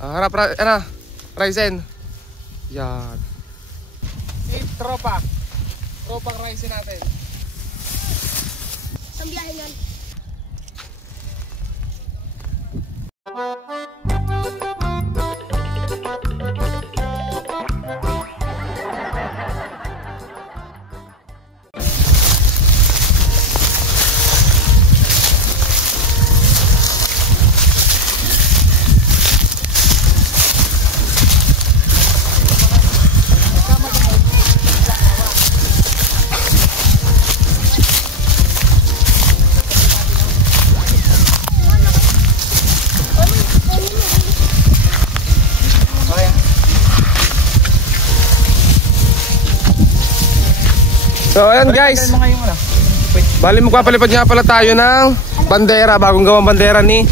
Harap, ano, Ryzen. Yan. Tropa. Tropang Ryzen natin. Saan biyahe yan? So ayan guys, bali magpapalipad nga pala tayo ng bandera, bagong gawang bandera ni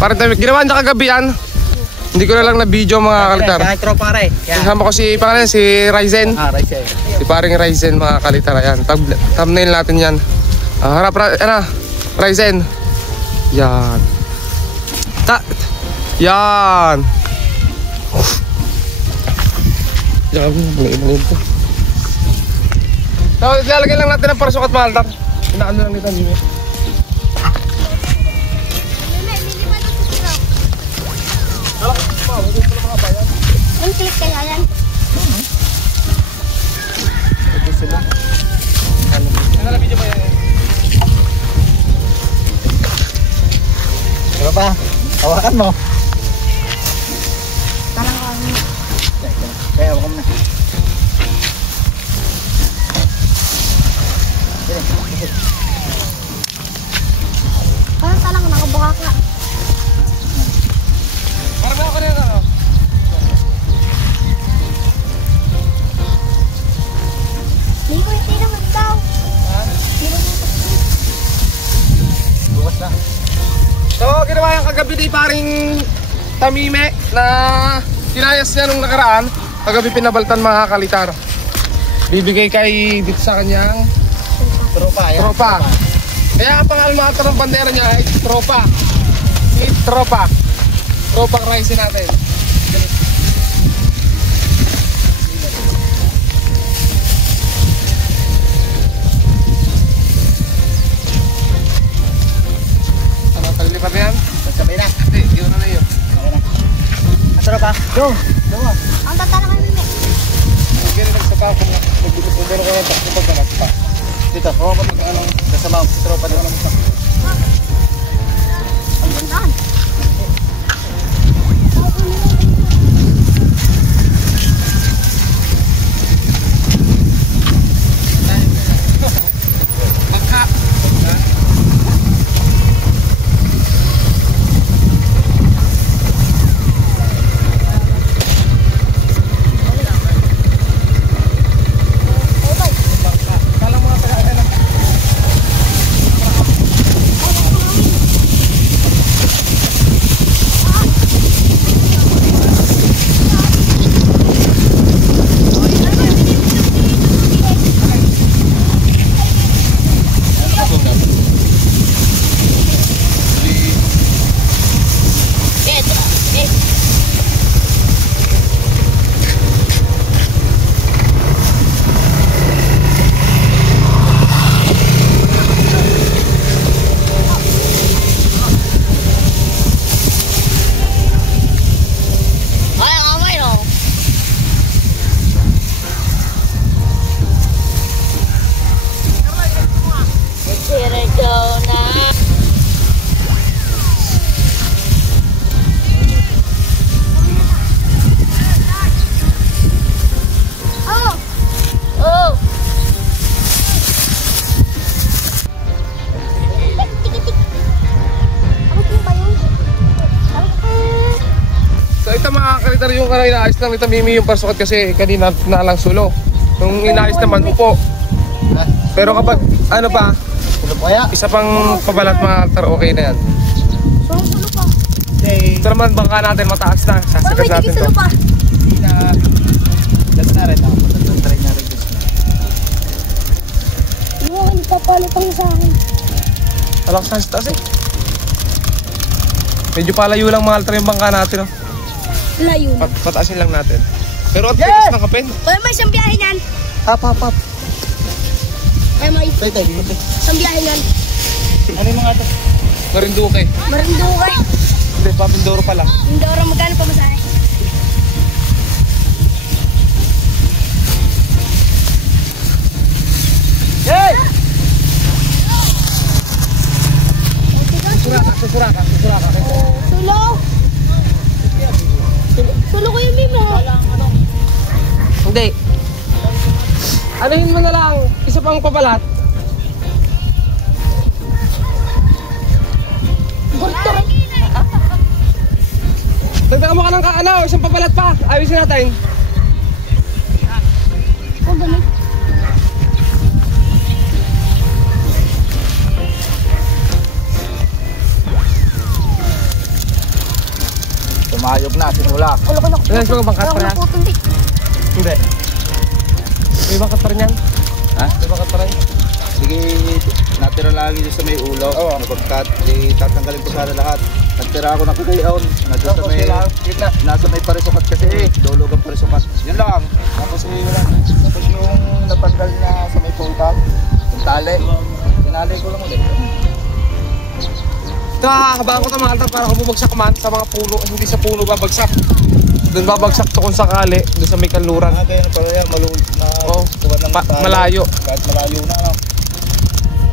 parang ginawa niya kagabihan. Hindi ko na lang na video mga kalitar. Kasama ko si pangalan si Ryzen. Ryzen. Si paring Ryzen mga kalitar. Ayan, thumbnail natin yan. Harap, ano, Ryzen. Yan. Yan. Yan, maliit po. So, ilalagay lang natin ang parasukat mga kalitar. Inaano lang nito nyo. Ang click kaya yan? Ito sila. Ano na video mo yan? Ano ba? Hawakan mo. Parang kami. Kaya hawakan mo na. Parang talang nakabukak nga. Parang ako na yan. Hindi ko hindi naman daw. Bukas na. So, ginawa yung kagabi ni paring Tamime na kinayas niya nung nakaraan. Kagabi pinabaltan mga kalitar. Bibigay kay dito sa kanyang Tropa. Yan. tropa. Kaya ang pangalan mga ng bandera niya ay Tropa. Si Tropa. Tropang Ryzen natin. Ano, talilipan na yan? Sabay na. Hindi, yun na yun. Okay na. Tropa. Go. Go. Ang tata naman yun eh. Kaya nagsapaw ko na. Nagbibigay ko yung takbo pagkalat pa. Dito. Oo, anong kasama si Tropa doon. Ang gandaan. Baka. Kalang mga taga-alam. Kalitar yung inaayos lang ni Tamimi yung pasukat kasi kanina na lang sulo. Yung inaayos naman upo. Pero kapag ano pa, isa pang pabalat mga kalitar, okay na yan. Sulo pa. Ito naman bangka natin mataas na. Sasagad natin to. Pa. That's na rin. Try na rin. Hindi papalit ang sa akin. Talakas na sa taas eh. Medyo palayo lang mga kalitar yung bangka natin. Oh. Layo na. Pataasin lang natin. Pero ang tigas ng kapin. Kaya may isang biyahe niyan. Hap. Kaya may Tay. isang biyahe niyan. Ano yung mga ito? Marinduque. Marinduque. Hindi, Papindoro pala. Mindoro, magkano pa masahe? Hey! Susura ka. Sulo. Sulo ko yung mimo. Hindi. Anuhin mo na lang. Isa pang pabalat. Gurto. Dagdagan mo ka ng isang pabalat pa. Ayusin natin. O, ganun. Tumayog na, sinula. Ulo ko na. Guys, mga bangkat pa yan? Putundi. Hindi. May bangkat pa rin yan? Ha? May bangkat pa rin? Sige, natira lang yun sa may ulo. Oo. Nabagkat, tatanggalin ko sana lahat. Nagtira ako ng kagayaon. Nasa may parisukat kasi dulog ang parisukat. Yun lang. Tapos yung natanggal na sa may pulkag, yung tali. Tinali ko lang ulit. Ito, hahaba ko ito mga altar para kung bumagsak man sa mga puno. Hindi sa puno babagsak. Doon babagsak to kung sakali. Doon sa may kanluran. Kaya na pala yan, Oo. Malayo. Kahit malayo na lang.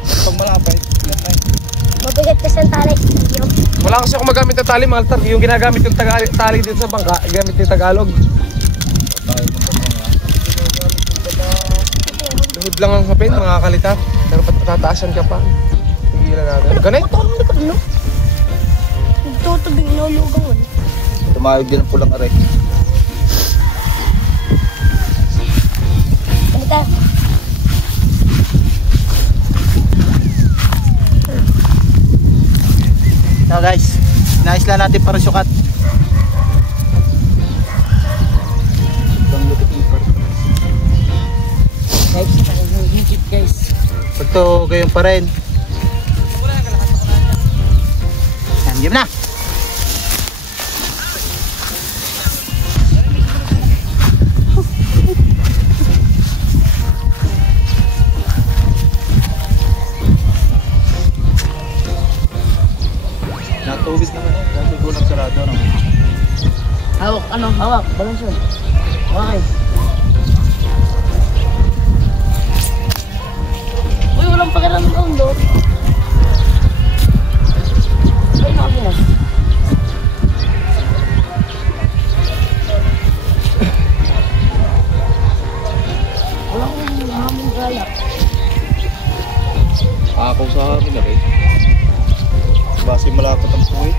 Pag malapit, yan na. Mabigat kasi ang tali. Wala kasi ako magamit ng tali mga altar. Yung ginagamit yung tali dito sa bangka, gamit ni Tagalog. Luhod lang ang kapin, mga kalita. Pero patataasan ka pa. Tigilan natin. Ganit? Motor mo likod, no? Tutubig na lugawan. Tumayog din ang pulang aray. Balik tayo. So guys, nais lang natin para sukat. Guys, higit guys. Pag to gayon pa rin. Yan, game na. Natubis naman eh. Kasi kulang sarado. No? Hawak, balance yun. Okay. Uy, walang pakiramdam doon. Ay, nakapila. Walang hamong galak. Ako sa amin na rin. Base malapot ang puwi.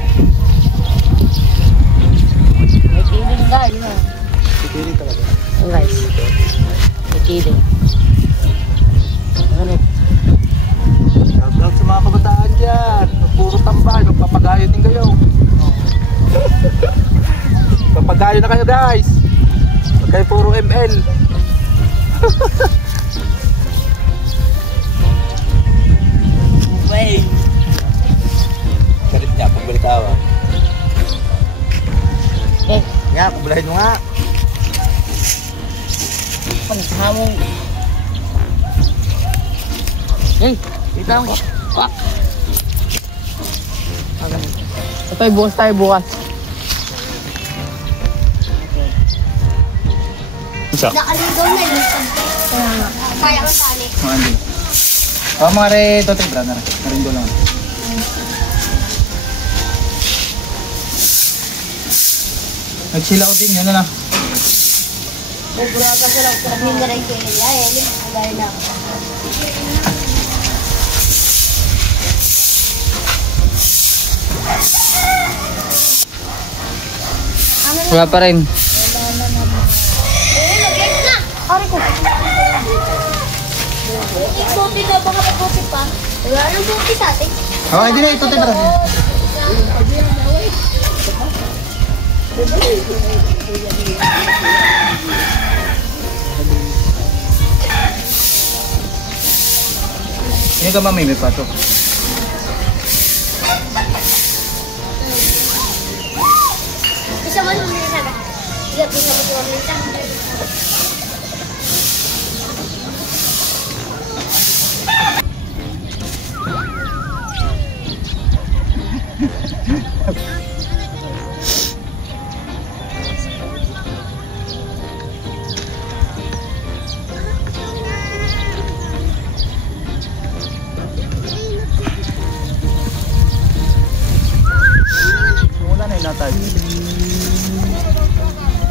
May kiling guys. No? Pitili talaga. Ang guys. May kiling. Ganit. Shoutout sa mga kabataan dyan. Puro tambal. Magpapagayo din kayo. Magpapagayo na kayo guys. Huwag kayo puro ML. Wait. Galit niya. Pagbalik awa. Eh, Nga, pabulahin mo nga. hamong. Eh, kita ko. Pak. Ito tayo bukas. Isa. Nakaligaw na yun. Kaya ko tali. Mga hindi. Mga re, ito bra na rin. Narindo lang. Nagsilaw din, yun na. Nagburaga ko lang. Sabi nga rin kayo nila. Agay na. Wala pa rin. Nag-light na. Ari ko. Ikuti na. Baka mag-buti pa. Wala nang buti sa atin. Hindi na, ito bra. Ini ka mami, may pato. Isa man yung nila. Iya, bisa berwarna. Wala na yung natay.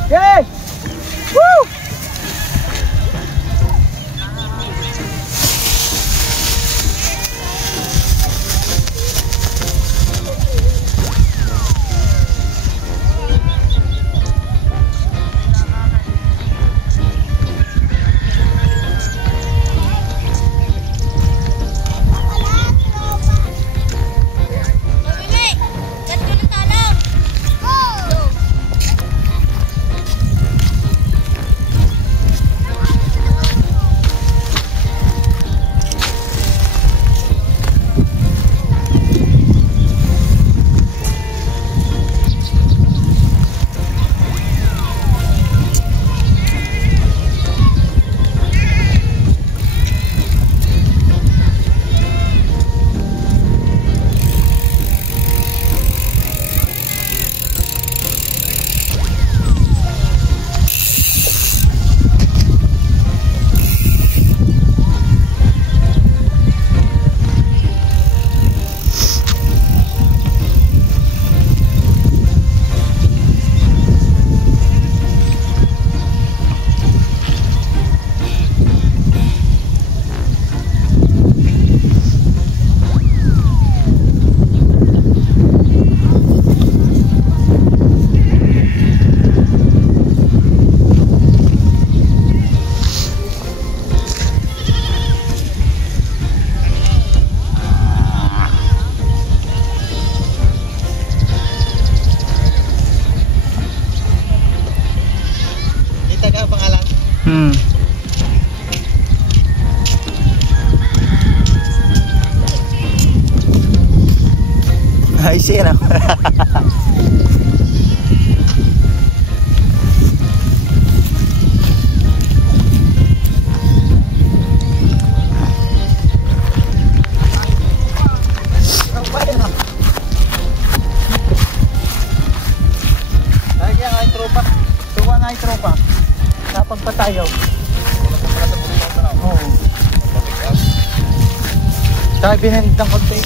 Okay! Woo! Ay, siya na. Napagpatayaw. Oo. Saka binanid ng konti.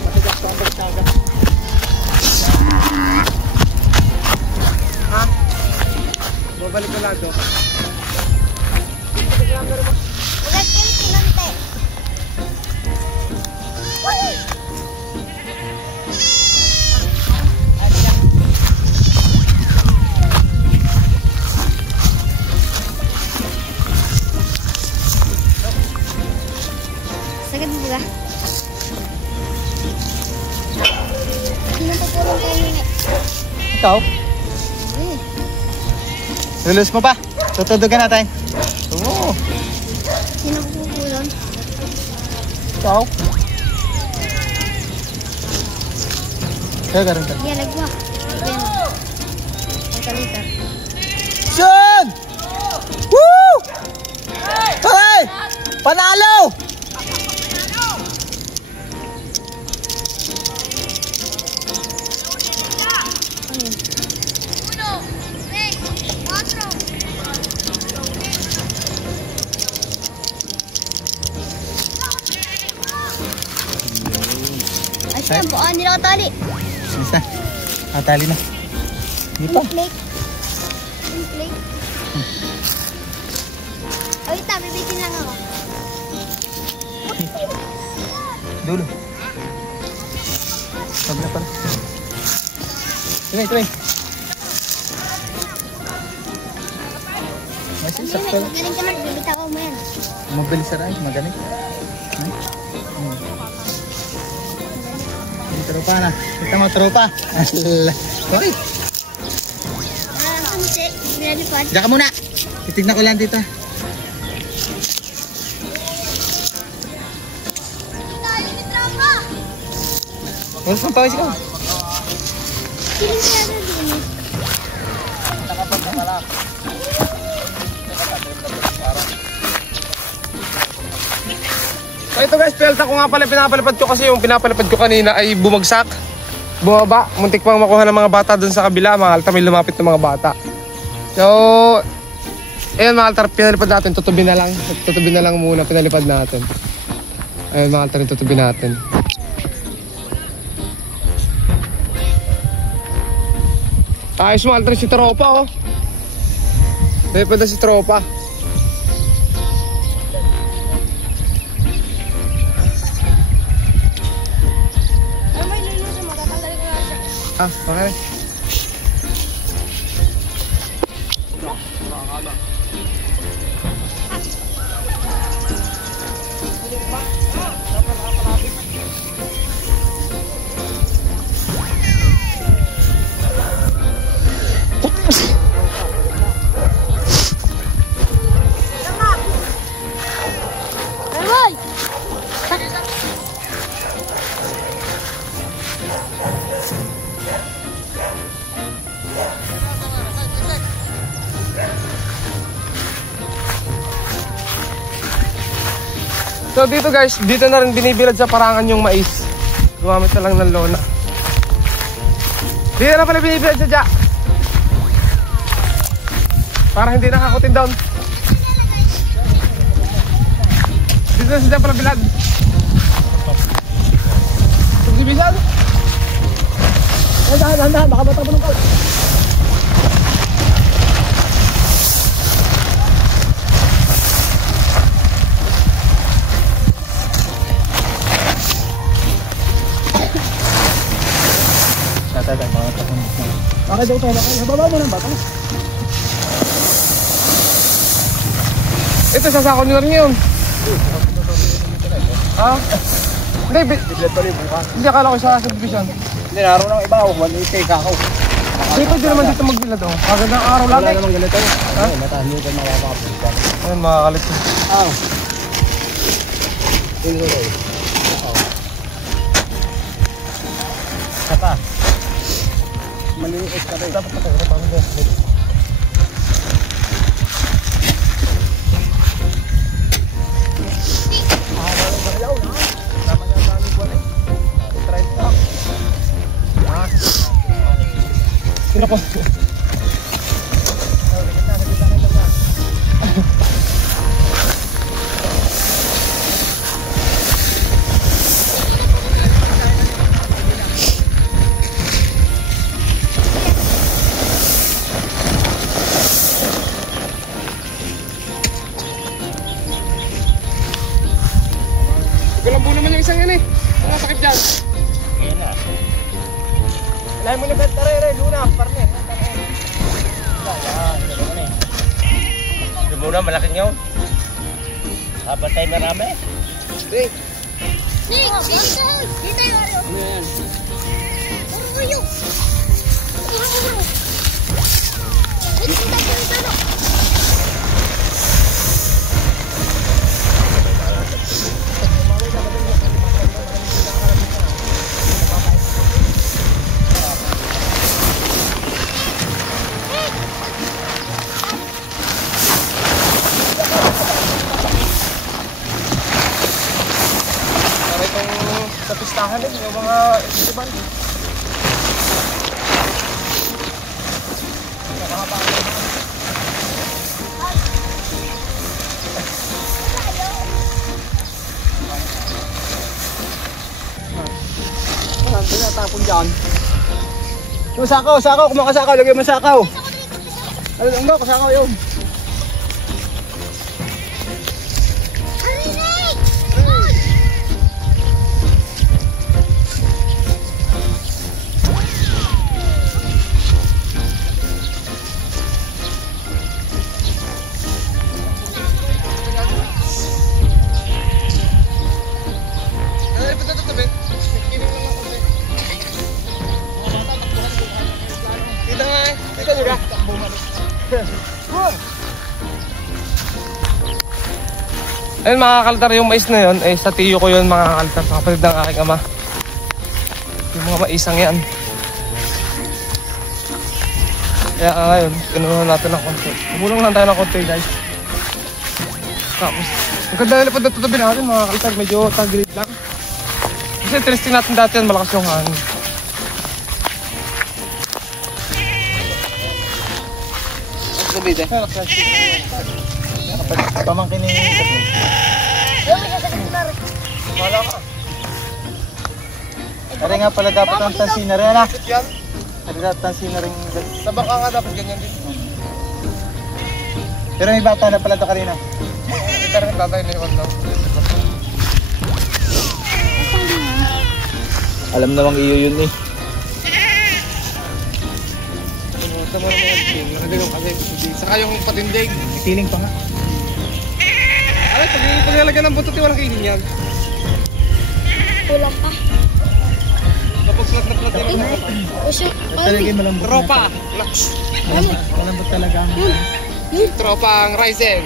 Matigas ko ang bagsaga. Ha? Babalik ko lang to. Ulat yung sinante. Sakit mo ba? Hindi na pagpulong kayo nga. Ikaw? Lulus mo pa? Tutudugan natin. Oo. Sino pagpulong? Ikaw? Kaya garing ka. Iya, lagwa. Ayan. Magkalita. Sean! Woo! Hey! Panalo! Ay, siya, bukaan nila katali. Sinis na. Natali na. Hindi pa. Plate. Plate. Ay, ita, bibigyan lang ako. Dulo. Sabi na pala. Tumay, tumay. Masih sakto. Magaling ka na, bibitaw mo yan. Mabilis sa rin, magaling. Tropa na. Kita mo tropa. Okay. Kasi, binalipad. Diyan ka muna. Titignan ko lang dito. Wala saan pawis ikaw. Sino siya na din? ito guys, pelta ko nga pala pinapalipad ko kasi yung pinapalipad ko kanina ay bumagsak. Bumaba, muntik pang makuha ng mga bata dun sa kabila. Mga altar, may lumapit ng mga bata. So, ayun mga altar, pinalipad natin. Tutubi na lang muna, pinalipad natin. Ayun mga altar, tutubi natin. Ayos mga altar, si tropa oh. Pinalipad na si tropa. Ah, okay. So dito guys, dito na rin binibilad sa parangan yung mais. Gumamit na lang ng lona. Dito na pala binibilad sa dya. Para hindi nakakutin down. Dito na sila pala bilad. Subdivision. Dahan-dahan, baka matapon ng kal. Bakit daw tayo? Nababa mo ng bato? Ito, sasako nyo rin yun. Ha? Hindi, hindi akala ko sa subdivision. Hindi, naroon ng iba, 180 kako. Dito, di naman dito magbilad oh. Kagandang araw lang. Wala naman ganito eh. Ha? Matahin ka makakapagpapagpapag. Ayun, makakalit yun. Tingin ko Saka. Maliliit ka rin. Dapat matagod pa rin doon. Sino ko? Galambo naman yung isang yan eh. Ano sakit dyan? Ayan na. Lahat mo na bet tare, Luna, parne. Ito muna, malaking yun. Habang tayo marami. Sige. Dito yung araw. Ano yan? Uruyo. Dito. Sa pistahan din, yung mga festival. Saan tinatapon dyan? Yung sakaw, kumakasakaw, lagay mo sakaw. Ano lang daw, kasakaw yun. Ayun mga kaltar, yung mais na yun, sa tiyo ko yun mga kaltar, sa kapatid ng aking ama. Yung mga maisang yan. Kaya ngayon, kinuha natin ng konti. Kumulong lang tayo ng konti guys. Tapos, Ang ganda nila pa natutabi natin mga kalitar, medyo tagilid lang. Kasi interesting natin dati yan, malakas yung hangin. Sabi din. Pamangkin ni Sabi. Wala ka. Kaya nga pala dapat ang tansina rin na. Kaya dapat tansina rin. Sa baka nga dapat ganyan din. Pero may bata na pala ito kanina. Kita rin tatay na yung daw. Alam namang iyo yun eh. Tama naman yung nakadigaw kasi saka yung patindig. Feeling pa nga. Ay, pag nilalagyan ng buntot, walang kainin yan. Kulang pa. Kapag slat-slat yan. Kasi, Talaga yung malambot. Tropa! Malambot talaga. Tropa ang Ryzen.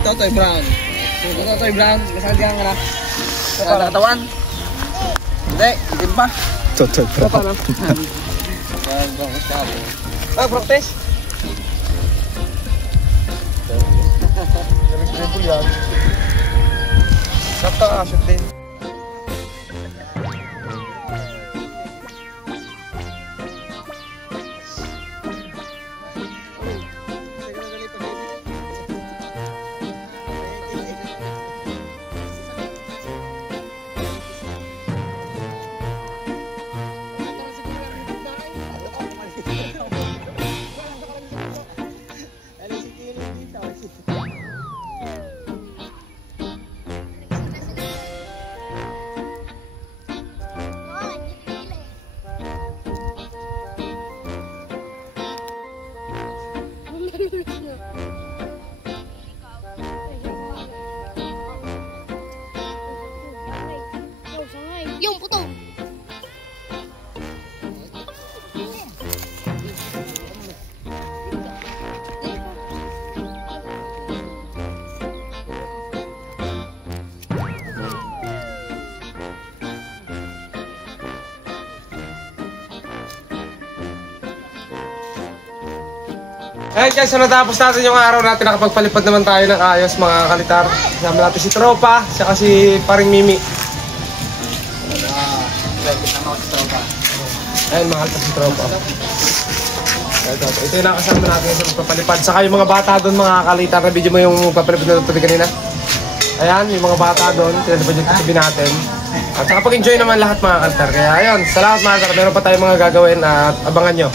Totoy Brown. Totoy Brown. Masal ka nga na. Katawan. Hindi, hindi pa. Totoy Tropa na. Practice. Galing dribble yan. Sakta ka, shoot din. Yung puto. Ayan guys, so natapos natin yung araw natin. Nakapagpalipad naman tayo ng ayos mga kalitar. Kasama natin si Tropa, saka si Paring Mimi. Ayan, mahal pa si Tropa. Ito yung nakasama natin sa magpapalipad. Saka yung mga bata doon mga kalitar, na video mo yung magpapalipad na doon kanina. Ayan, yung mga bata doon, tinatapad yung katabi natin. At saka pag-enjoy naman lahat mga kalitar. Kaya ayun, salamat mga kalitar. Meron pa tayong mga gagawin at abangan nyo.